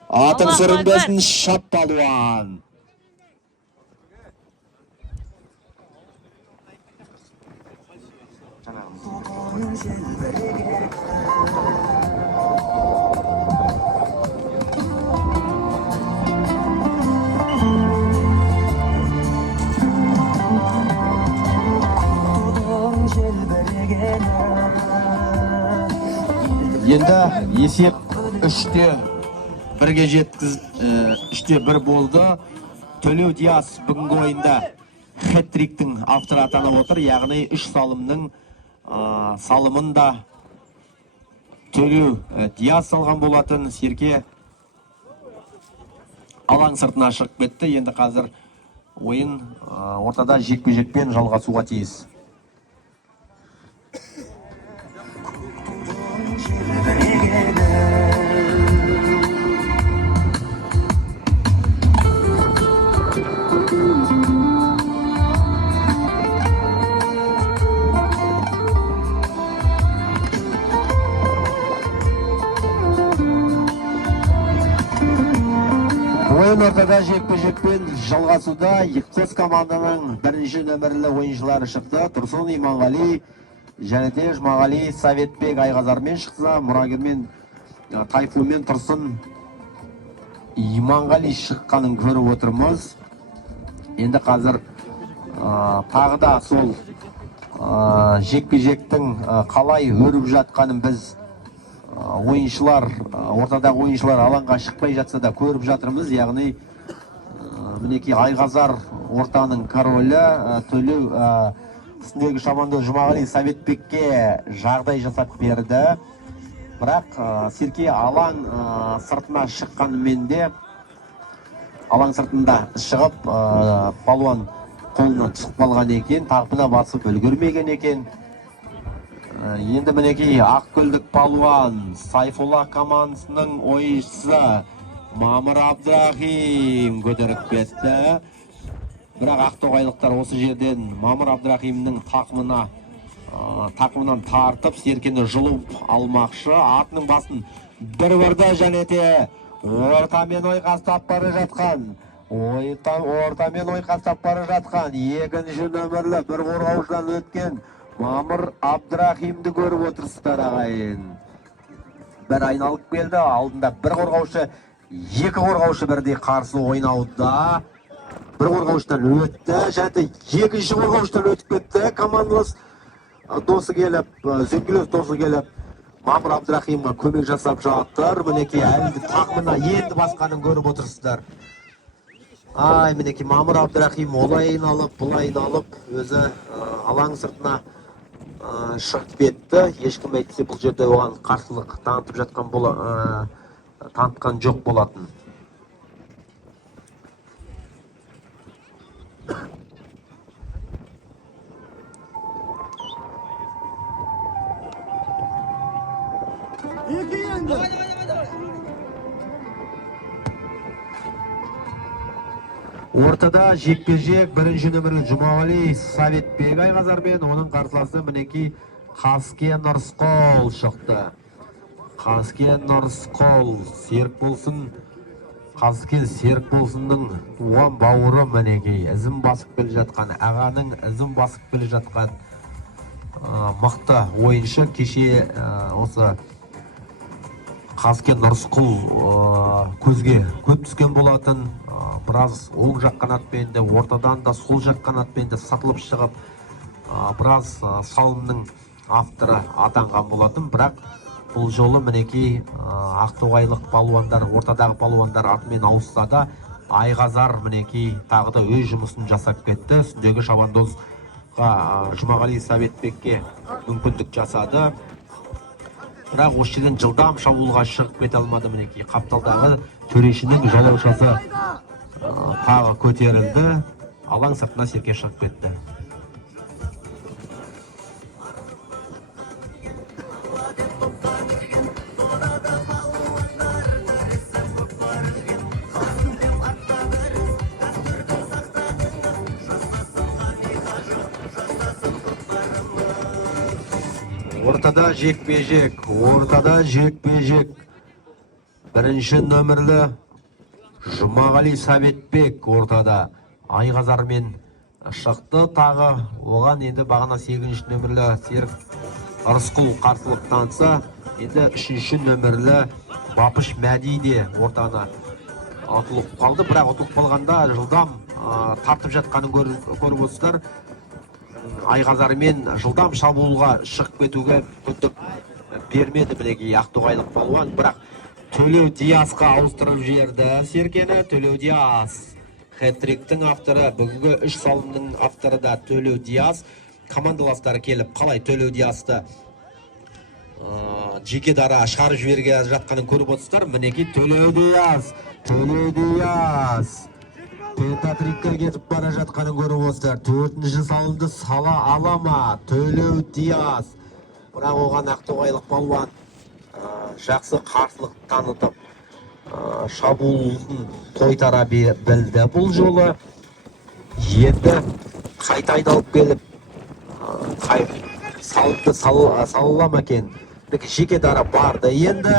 Атың сүрінбесін, шап палуан. Енді есеп 3-1-ге жеткіз, 3-1 болды. Төлеу Диас бүгінгі ойында хет-триктің авторы атанып отыр, яғни 3 салымның салымын да Төлеу Диас салған болатын. Серке алаң сыртына шығып кетті. Енді қазір ойын ортада жекпе-жекпен жалғасуға тиіс. Ойын ортада жекпе-жекпен жалғасуда. Екпес команданың бірінші нөмірлі ойыншылары шықты. Тұрсын Иманғали және де Жұмағали Советбек Айғазармен шықса, мұрагермен Тайфумен Тұрсын Иманғали шыққанын көріп отырмыз. Енді қазір тағы да сол жекпе-жектің қалай өріп жатқанын біз ойыншылар, ортадағы ойыншылар алаңға шықпай жатса да көріп жатырмыз. Яғни мінекей Айғазар ортаның королі, Төлеу үстіндегі шаманды Жұмағали Советбекке жағдай жасап берді. Бірақ Серке алаң сыртына шыққанымен де алаң сыртында шығып палуан қолына түсіп қалған екен, тақпына басып үлгермеген екен. Енді мінекей Ақкөлдік палуан Сайфулла командасының ойыншысы Мамыр Абдрахим көтеріп кетті. Бірақ ақтоғайлықтар осы жерден Мамыр Абдрахимнің тақымынан тартып серкені жұлып алмақшы. Атының басын бір-бірді жәнете ортамен ойқастап бара жатқан. Ортамен ойқастап бара жатқан. Екінші нөмірлі бір қорғаушыдан өткен Мамыр Абдрахимді көріп отырсыздар ағайын. Бір айналып келді, алдында бір қорғаушы, екі қорғаушы бірдей қарсы ойнауда. Бір қорғаушыдан өтті, және екінші қорғаушыдан өтіп кетті. Командалас досы келіп, Зеңгілес досы келіп, Мамыр Абдрахимға көмек жасап жатыр. Мінекей әлді тақымына енді басқанын көріп отырсыздар. Мінекей Мамыр Абдрахим олайын алып, бұлайын алып, өзі алаң сыртына шығып кетті. Ешкім әйтсе бұл жерде оған қарсылық танытқан жоқ болатын. Ортада жекпе-жек бірінші нөмірлі Жұмағали Саветбек Айғазармен, оның қарсыласы мінекей Қаскен Нұрысқол шықты. Қаскен Нұрысқол серік болсын, Қаскен серік болсынның туған бауыры мінекей ізім басып келе жатқан, ағаның ізім басып келе жатқан мықты ойыншы. Кеше осы Қаскен Нұрысқол көзге көп түскен болатын. Біраз оң жақ қанатпен де, ортадан да сол жақ қанатпен де сатылып шығып, біраз салымның авторы атанған болатын. Бірақ бұл жолы мінекей ақтоғайлық палуандар, ортадағы палуандар атымен ауысса да, Айғазар мінекей тағы да өз жұмысын жасап кетті. Үстіндегі шабандозға Жұмағали Саветбекке мүмкіндік жасады. Бірақ осы жерден жылдам шабуылға шығып кете алмады. Мінекей қапталдағы төрешінің жалаушасы тағы көтерілді, алаң сыртына серке шығып кетті. Ортада жекпе-жек. Бірінші нөмірлі Жұмағали Саветбек ортада Айғазармен шықты. Тағы оған енді бағана 8-ші нөмірлі Серік Ырысқұл қарсылық танытса, енді 3-ші нөмірлі Бапыш Мәди де ортаны ұтылып қалды. Бірақ ұтылып қалғанда жылдам тартып жатқанын көріп отырсыздар. Айғазармен жылдам шабуылға шығып кетуге мүмкіндік бермеді мінекей ақтоғайлық палуан. Бірақ Төлеу Диасқа ауыстырып жіберді серкені. Төлеу Диас хэт-триктің авторы, бүгінгі 3 салымның авторы да Төлеу Диас. Командаластары келіп, қалай Төлеу Диасты жеке дара шығарып жіберге жатқанын көріп отырсыздар. Мінекей Төлеу Диас пентатрикке кетіп бара жатқанын көріп отырсыздар. 4-ші салымды сала алама Төлеу Диас. Бірақ оған ақтоғайлық палуан жақсы қарсылық танытып, шабуылын тойтара білді. Бұл жолы енді қайта айдалып келіп, салымды салалама екен. Жеке дара барды. Енді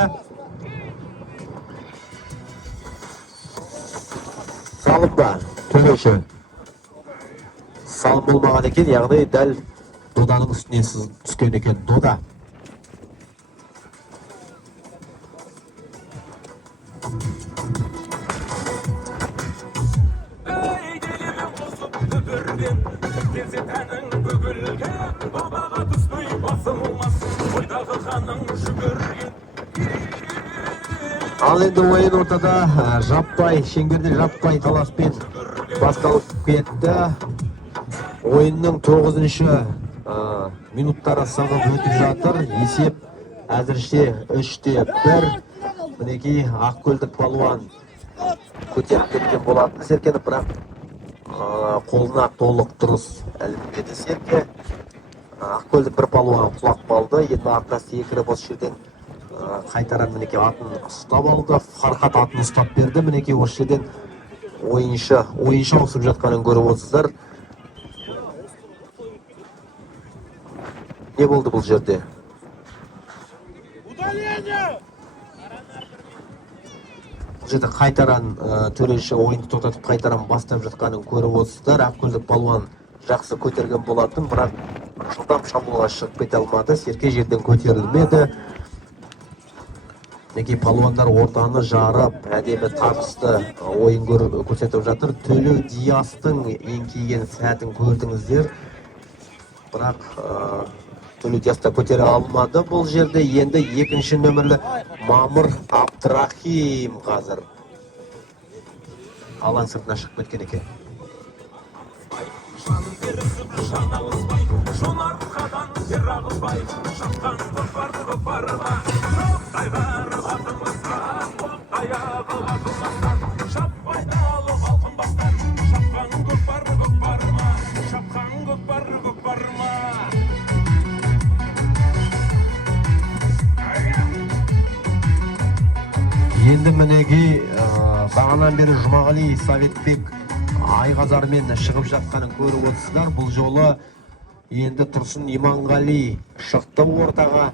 салым ба, төреші. Салым болмаған екен, яғни дәл доданың үстіне түскен екен дода. Ал енді ойын ортада шеңберде жаппай таласпен басталып кетті. Ойынның 9-ші минуттары сағып өтіп жатыр. Есеп әзірше 3-1. Мінекей Ақкөлдік палуан көтеріп кеткен болатын серкені, бірақ қолына толық дұрыс әліппеді серке. Ақкөлдік бір палуан құлап қалды. Енді артқа секіріп осы жерден қайтаран мінекей атын ұстап алды. Фархат атын ұстап берді. Мінекей осы жерден ойыншы ауысып жатқанын көріп отырсыздар. Не болды бұл жерде? Бұл жерде қайтаран төреші ойынды тоқтатып қайтаран бастап жатқанын көріп отырсыздар. Ақкөлдік палуан жақсы көтерген болатын, бірақ жылдам шабуылға шығып кете алмады. Серке жерден көтерілмеді. Неке палуандар ортаны жарып, әдемі тартысты ойын көрсетіп жатыр. Төлеу Диястың еңкейген сәтін көрдіңіздер. Бірақ Төлеу Дияста көтере алмады бұл жерде. Енді екінші нөмірлі Мамыр Абдрахим қазір алаң сыртына шығып кеткен екен. Енді мінеки бағанан бері Жұмағали Советбек Айғазармен шығып жатқанын көріп отырсыздар. Бұл жолы енді Тұрсын Иманғали шықты ортаға.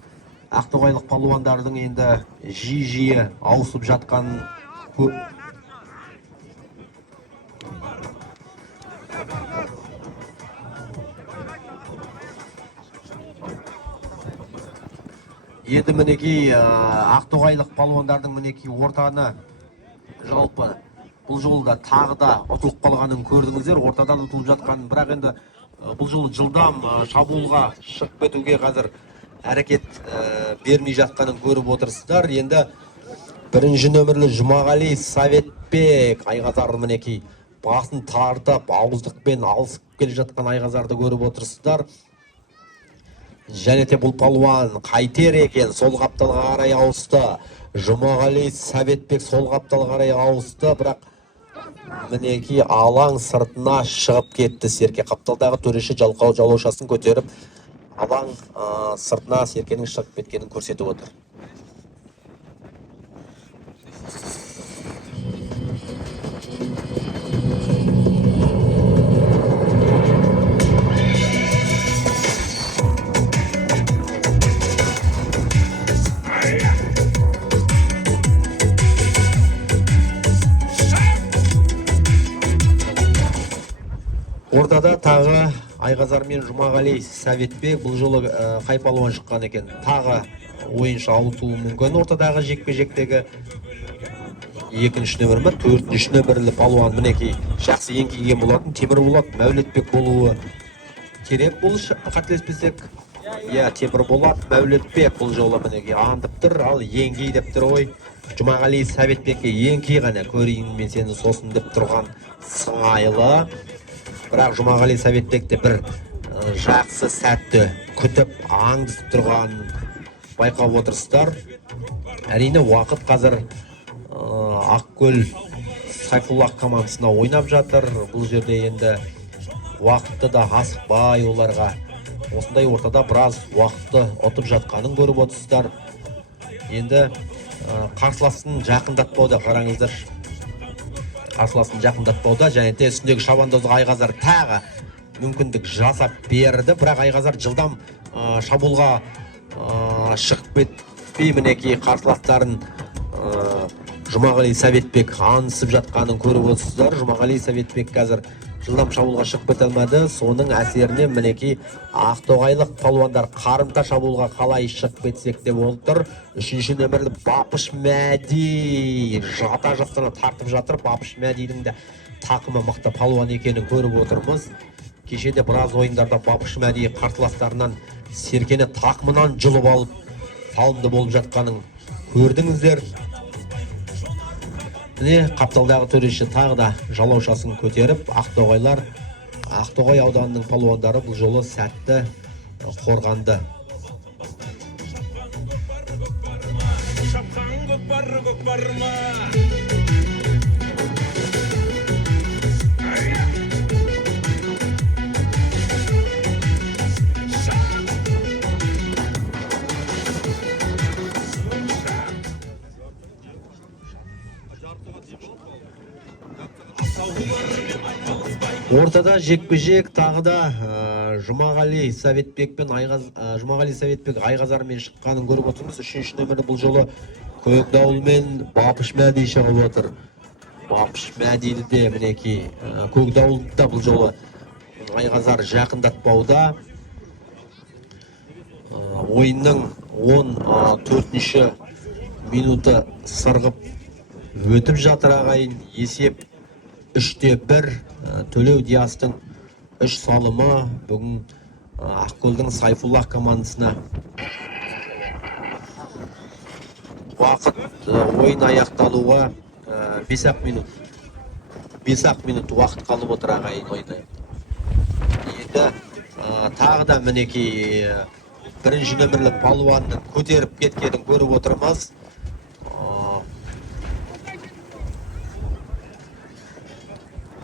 Ақтоғайлық палуандардың енді жиі ауысып жатқанын енді мінеки Ақтоғайлық палуандардың мінеки ортаны жалпы бұл жолда тағы да ұтылып қалғанын көрдіңіздер. Ортадан ұтылып жатқанын, бірақ енді бұл жолы жылдам шабуылға шығып кетуге қазір әрекет бермей жатқанын көріп отырсыздар. Енді бірінші нөмірлі Жұмағали Советбек Айғазар мінеки басын тартып, ауыздықпен алысып келе жатқан Айғазарды көріп отырсыздар. Және де бұл палуан қайтер екен, сол қапталға қарай ауысты. Жұмағали Советбек сол қапталға қарай ауысты, бірақ мінеки алаң сыртына шығып кетті. Серке қапталдағы төреші жалқау жалаушасын көтеріп, алаң сыртына Серкенің шығып кеткенін көрсетіп отыр. Ортада тағы Айғазар мен Жұмағали Советбек. Бұл жолы қай палуан шыққан екен? Тағы ойыншы ауытуы мүмкін. Ортадағы жекпе-жектегі екінші нөмір ме, төртінші нөмірлі палуан мінеки жақсы еңкейген болатын. Темірболат Мәулетбек болуы керек. Бұл қателеспесек, Темірболат Мәулетбек бұл жолы мінеки аңдып тұр, ал еңкей деп тұр ғой. Жұмағали Советбекке еңкей ғана көрейін мен сені сосын деп тұрған сыңайлы. Бірақ Жұмағали Советбекте бір жақсы сәтті күтіп аңдысып тұрған байқап отырсыздар. Әрине уақыт қазір Ақкөл Сайфуллах командасына ойнап жатыр. Бұл жерде енді уақытты да асықпай оларға осындай ортада біраз уақытты ұтып жатқанын көріп отырсыздар. Енді қарсыласын жақындатпауда, қараңыздар. Қарсыласын жақындатпауда, және де үстіндегі шабандозға Айғазар тағы мүмкіндік жасап берді, бірақ Айғазар жылдам шабуылға шығып кетпей мінеки қарсыластарын Жұмағали Советбек аңдысып жатқанын көріп отырсыздар. Жұмағали Советбек қазір жылдам шабуылға шығып кете алмады. Соның әсерінен мінеки Ақтоғайлық палуандар қарымта шабуылға қалай шығып кетсек деп отыр. Үшінші нөмірлі Бапыш Мәди жата жастана тартып жатыр. Бапыш Мәдидің де тақымы мықты палуан екенін көріп отырмыз. Кешеде біраз ойындарда Бапыш Мәди қарсыластарынан Серкені тақымынан жұлып алып салымды болып жатқанын көрдіңіздер. Қапталдағы төреші тағы да жалаушасын көтеріп, Ақтоғай ауданының палуандары бұл жолы сәтті қорғанды. Ортада жекпе-жек тағы да Жұмағали Советбек пен Айғазармен шыққанын көріп отырмыз. Үшінші нөмірді бұл жолы Көкдауыл мен Бапыш Мәди шығып отыр. Бапыш Мәдиді де мінекей Көкдауылды да бұл жолы Айғазар жақындатпауда. Ойынның 14-ші минуты сырғып өтіп жатыр ағайын. Есеп 3-1. Төлеу Диастың 3 салымы бүгін Ақкөлдің Сайфуллах командасына. Уақыт ойын аяқталуға 5-ақ минут. 5-ақ минут уақыт қалып отыр ағайын ойында. Енді тағы да мінекей бірінші нөмірлі палуанның көтеріп кеткенін көріп отырмыз.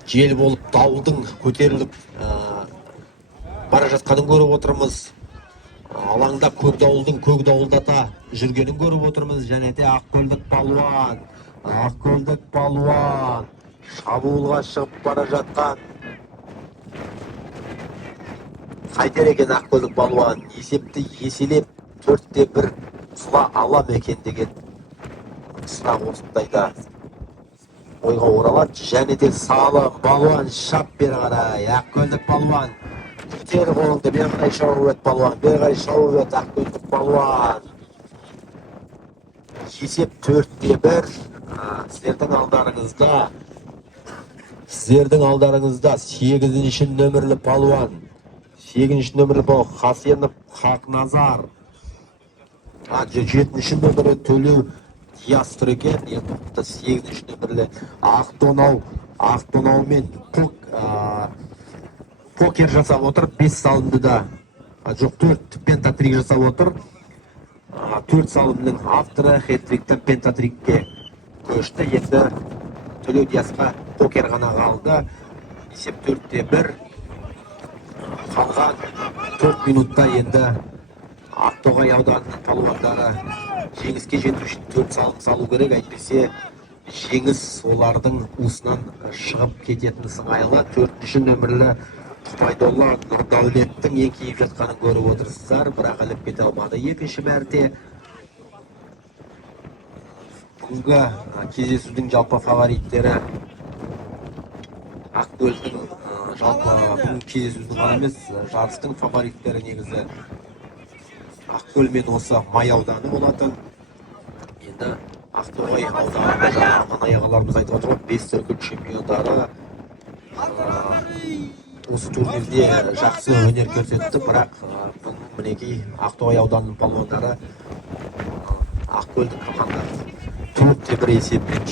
Жел болып дауылдың көтеріліп бара жатқанын көріп отырмыз. Алаңда Көкдауылдың көкдауылдата жүргенін көріп отырмыз. Және де Ақкөлдік палуан шабуылға шығып бара жатқан. Қайтер екен Ақкөлдік палуан есепті еселеп 4-1 сұла ала мекен деген сұрақ осындайда ойға оралады. Және де салым палуан шап бері қарай. Ақкөлдік палуан көтер қолыңды бері қарай шауып өт палуан. Бері қарай шауып өт Ақкөлдік палуан. Есеп 4-1. Сіздердің алдарыңызда 8-ші нөмірлі палуан. 8-ші нөмірлі палуан Хасенов Хақназар. 7-ші нөмірі Төлеу Диас тұр екен. Енді 8-ші нөмірлі Ақтонаумен покер жасап отыр. 5 салымды да жоқ 4 пентатрик жасап отыр. 4 салымның авторы хет-трикті пентатрикке көшті. Енді Төлеу Диасқа покер ғана қалды. Есеп 4-1. Қалған 4 минутта енді Ақтоғай ауданының палуандары жеңіске жету үшін 4 салым салу керек. Әйтпесе жеңіс олардың уысынан шығып кететін сыңайлы. 4-ші нөмірлі Құпайдолла Нұрдәулеттің еңкейіп жатқанын көріп отырсыздар. Бірақ іліп кете алмады 2-ші мәрте. Бүгінгі кездесудің жалпы фавориттері Ақкөлдің жалпы бүгінгі кездесудің ғана емес, жарыстың фавориттері негізі Ақкөл мен осы Май ауданы болатын. Енді Ақтоғай ауданында жаңа Аманай ағаларымыз айтып отыр, 5 дүркін чемпиондары осы турнирде жақсы өнер көрсетті. Бірақ мінекей Ақтоғай ауданының палуандары Ақкөлдің командасы 4-1 есеппен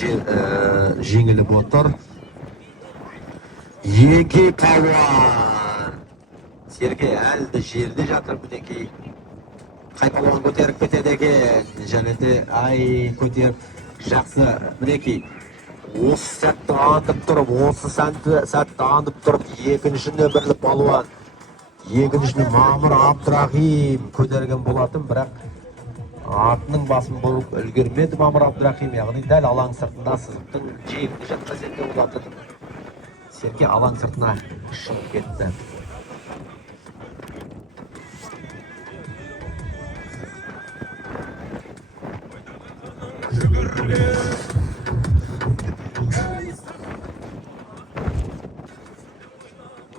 жеңіліп отыр. Екі палуан Серге әлді жерде жатыр. Мінекей қай палуан көтеріп кетеді екен. Және де көтеріп жақсы. Мінекей осы сәтті аңдып тұрып, 2-ші нөмірлі палуан, 2-ші Мамыр Абдрахим көтерген болатын. Бірақ атының басын болып үлгермеді Мамыр Абдрахим. Яғни дәл алаң сыртында сызықтың жиегінде жатқан жерде болатын. Серге алаң сыртына шығып кетті.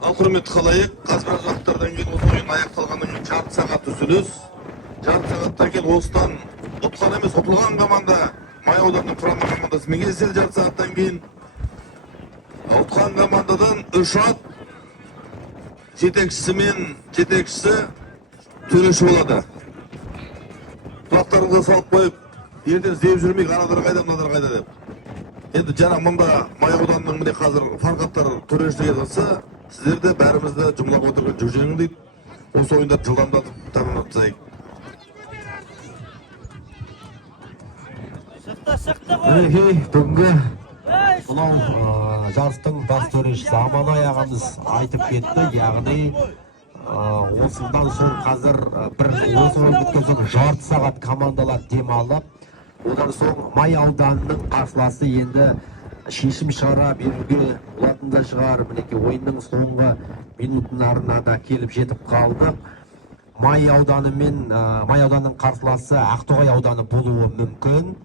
Ал құрметті қалайық, қазір жақтардан кейін осы ойын аяқталғаннан кейін жарты сағат үзіліс. Жарты сағаттан кейін осыдан ұтқан емес, ұтылған команда Май ауданының құрама командасымен кездеседі. Жарты сағаттан кейін ұтқан командадан 3 ат жетекшісі төреші болады. Тұрақтарыңызға салып қойып, ертең іздеп жүрмей, анадар қайда, мынадар қайда деп. Енді жаңа мұнда Май ауданының міне қазір Фарқаттар төрешілігі етілсе, сіздерді бәрімізді жұмылап отырған жүргенің дейді. Осы ойындарды жылдамдатып тамамдатсайық. Бүгінгі мынау жарыстың бас төрешісі Аманай ағамыз айтып кетті. Яғни осыдан соң қазір осы ойын біткен соң жарты сағат командалар демалып, одан соң Май ауданының қарсыласы енді шешім шығара беруге астында шығар. Мінекей ойынның соңғы минутынарына да келіп жетіп қалдық. Май ауданының қарсыласы Ақтоғай ауданы болуы мүмкін.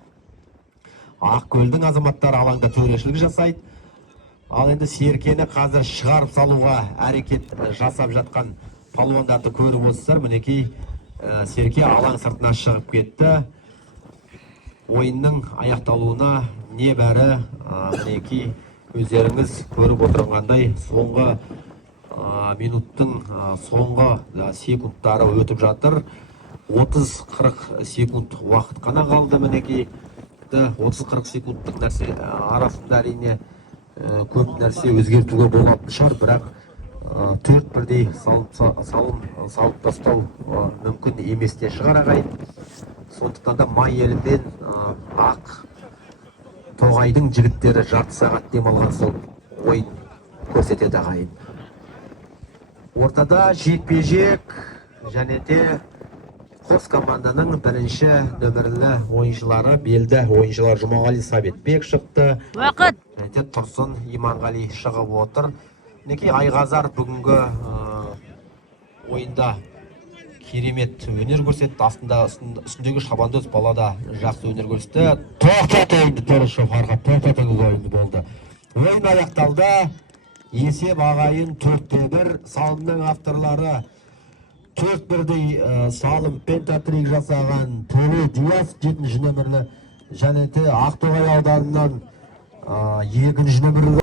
Ақкөлдің азаматтары алаңда төрешілік жасайды. Ал енді Серкені қазір шығарып салуға әрекет жасап жатқан палуандарды көріп отырсыздар. Мінекей Серке алаң сыртына шығып кетті. Ойынның аяқталуына небәрі мінекей өздеріңіз көріп отырғандай соңғы минуттың соңғы секундтары өтіп жатыр. 30-40 секунд уақыт қана қалды. Мінекей 30-40 секундтық нәрсе арасында әрине көп нәрсе өзгертуге болатын шығар, бірақ 4 бірдей салып тастау мүмкін емес те шығар ағайын. Сондықтан да Май елі мен Ақтоғайдың жігіттері жарты сағат демалған соң ойын көрсетеді ағайын. Ортада жекпе-жек және де қос команданың бірінші нөмірлі ойыншылары, белді ойыншылар Жұмағали Сабетбек шықты. Уақыт! Және де Тұрсын Иманғали шығып отыр. Мінекей Айғазар бүгінгі ойында керемет өнер көрсетті. Астында үстіндегі Шабандоз бала да жақсы өнер көрсетті. Тоқтат ойынды, Торыс Шоқарға тоқтатыңыз ойынды болды. Ойын аяқталды. Есеп ағайын 4-1. Салымның авторлары 4-1 салым пентатрик жасаған Төле Диас 7-ші нөмірлі және де Ақтоғай ауданынан 2-ші нөмірлі.